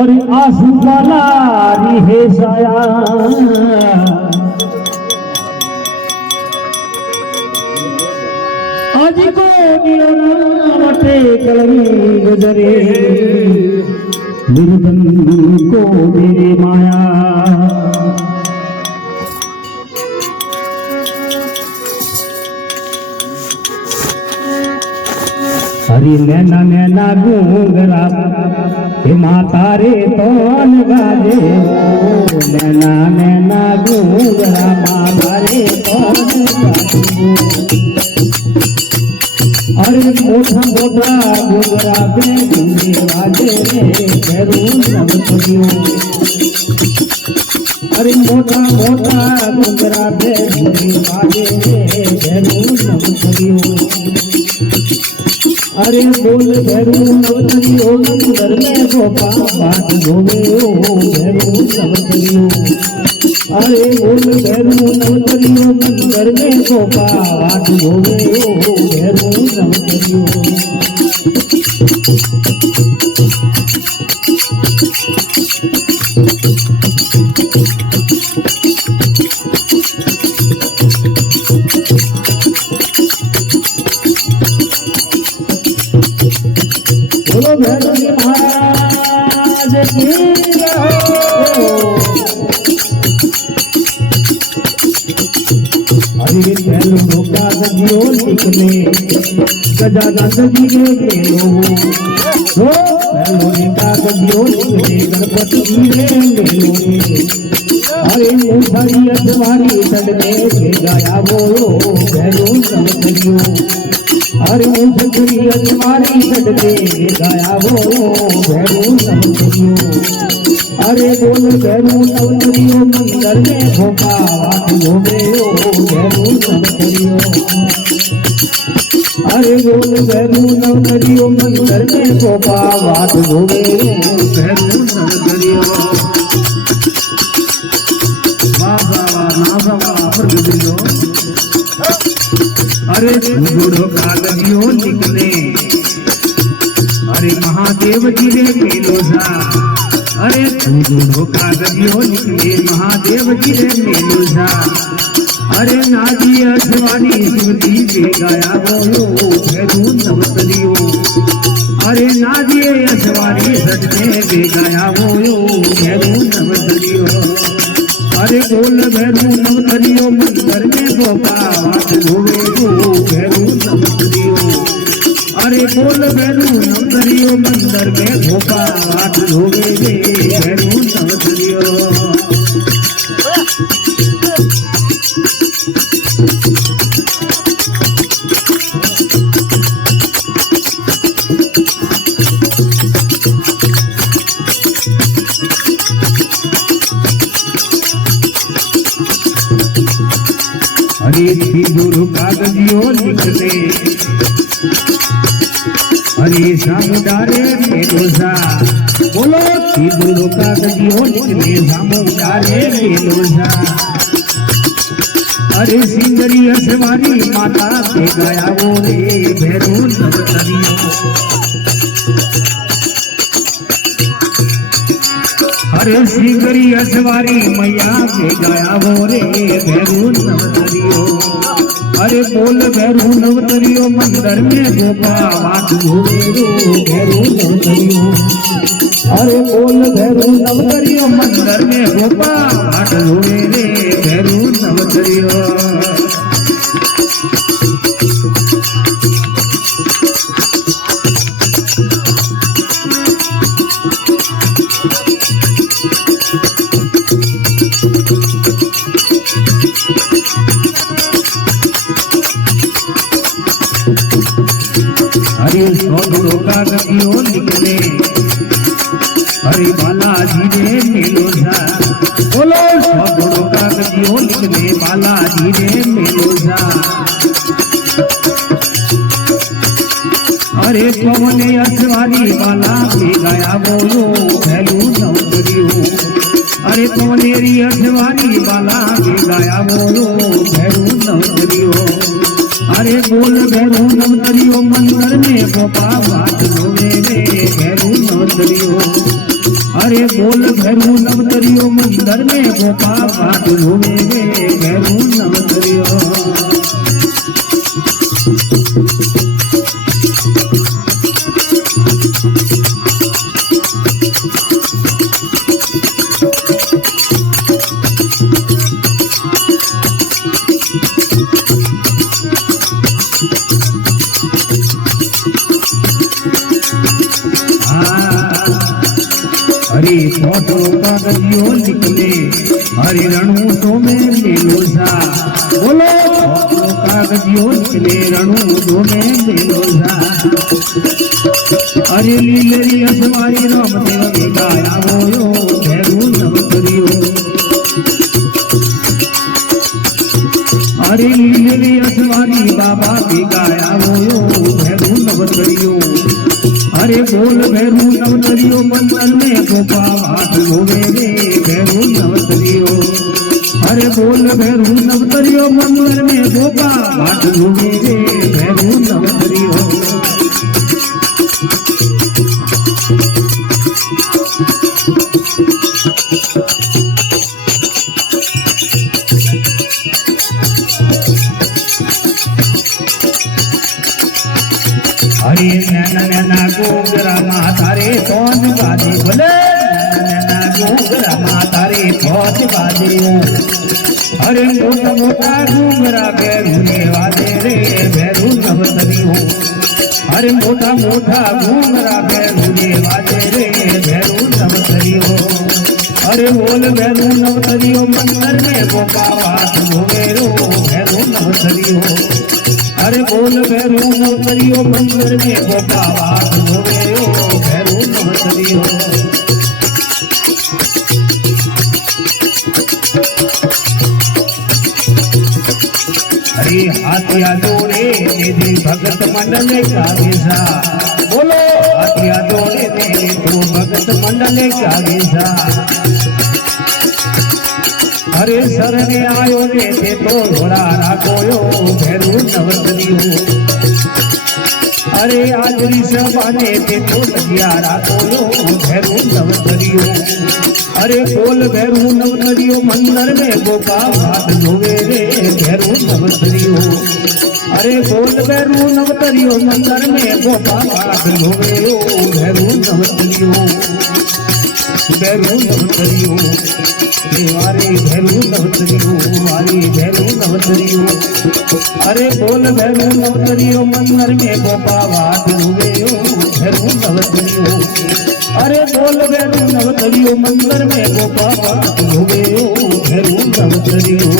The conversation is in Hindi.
और आंसू वाला रिहे साया आज को वटे कलमी गुजरे निर्बन को मेरी माया हरी नैना नैना घूंगरा माता रे तोन गाजे नैना नैना घूंगरा माता रे तोन गाजे अरे मोटा मोटा घूंगरा पे घूंगे बाजे भैरू सब करियो अरे मोटा मोटा घूंगरा पे घूंगे बाजे भैरू सब करियो अरे बोल भैरू नवतरियो मंदिर में गोपा बात धोवे ओ भैरू नवतरियो अरे बोल भैरू नवतरियो मंदिर में गोपा बात धोवे ओ भैरू नवतरियो बोलो भैरू महाराज की अरे भैरू धोखा दियो निकले गजानंद जी के खेलो हो भैरू धोखा दियो निकले गणपति जी रे मेलो अरे मुठाई अजवारी तड़ने के गाया बोलो भैरू नवतरियो अरे मुझे अजवारी तड़ने गाया बोलो भैरू नवतरियो अरे बोल भैरू नवतरियो मंदिर में भोपा बात धोवे ओ भैरू नवतरियो अरे बोल भैरू नवतरियो मंदिर में भोपा बात धोवे ओ भैरू नवतरियो अरे गुरु कागजियो निकले अरे महादेव जी रे मेलोजा अरे गुरु कागजियो निकले महादेव जी रे मेलोजा अरे नाजी अजवानी शिवजी पे गाया बोलो भैरू नवतरियो अरे नाजी अजवानी सजने पे गाया बोलो भैरू नवतरियो अरे बोल भैरू नवतरियो मंदिर में गोपा बात धोवे ओ भैरू नवतरियो अरे बोल भैरू नवतरियो मंदिर में गोपा बात धोवे भैरू नवतरियो अरे गुरु कागजियो निकले अरे सामुदारे मेलोजा बोलो गुरु कागजियो निकले सामुदारे मेलोजा अरे सिंगरी असवारी माता पे गाया वो रे भैरू नवतरियो अरे सिंगरी असवारी मैया पे गाया वो रे भैरू नवतरियो अरे बोल भैरू नवतरियो मंदिर में गोपा बात धोवे रो भैरू नवतरियो अरे बोल भैरू नवतरियो मंदिर में गोपा बात धोवे रे भैरू नवतरियो अरे सौ कागजियो निकले अरे बालाजी रे मेलोजा बोलो सौ कागजियो निकले बालाजी रे मेलोजा अरे पवन असवारी बाला पे गाया बोलो भैरू नवतरियो अरे पवनेरी असवारी बाला पे गाया बोलो भैरू नवतरियो अरे बोल भैरू नवतरियो मंदिर में गोपा बात धोवे रे भैरू नवतरियो अरे बोल भैरू नवतरियो मंदिर में गोपा पाठ होवे रे भैरू नवतरियो हरि फोटो कागजियो निकले हरि रणु तो में मेलो सा बोलो फोटो कागजियो निकले रणु तो में मेलो सा हरि लीलरी असवारी राम देव में गाया होयो भैरू नवतरियो हरि लीलरी असवारी बाबा भी गाया होयो भैरू नवतरियो अरे बोल भैरू नवतरियो मंदिर में गोपा हाथ होवे रे भैरू नवतरियो अरे बोल भैरू नवतरियो मंदिर में गोपा हाथ होवे रे भैरू नवतरियो हरे नैना नैना गोगरा माता रे कौन बाजे बोले नैना गोगरा माता रे कौन बाजे अरे मोटा मोटा घूंगरा भैरू ने वाजे रे भैरू नवतरियो अरे मोटा मोटा घूंगरा भैरू ने वाजे रे भैरू नवतरियो अरे बोल भैरू नवतरियो मंदिर में गोपा बात होवे रो भैरू नवतरियो अरे बोल भैरू नवतरियो मंदिर में गोपा बात होवे रो भैरू नवतरियो हरे हाथिया जोड़े मेरे भगत मंडल का वेशा बोलो हाथिया जोड़े मेरे तो भगत मंडल का वेशा हरे शरण आयो ने ते तो घोड़ा राखोयो भैरू नवतरियो अरे आजरी सबाने ते तो लगिया राखोयो भैरू नवतरियो अरे बोल भैरू नवतरियो मंदिर में गोपा हाथ धोवे रे भैरू नवतरियो अरे बोल भैरू नवतरियो मंदिर में गोपा हाथ धोवे भैरू नवतरियो भैरू नवतरियो वारी भैरू नवतरियो वारी भैरू नवतरियो अरे बोल भैरू नवतरियो मंदिर में गोपा बात हुए भैरू नवतरियो अरे बोल भैरू नवतरियो मंदिर में गोपा बात हुए भैरू नवतरियो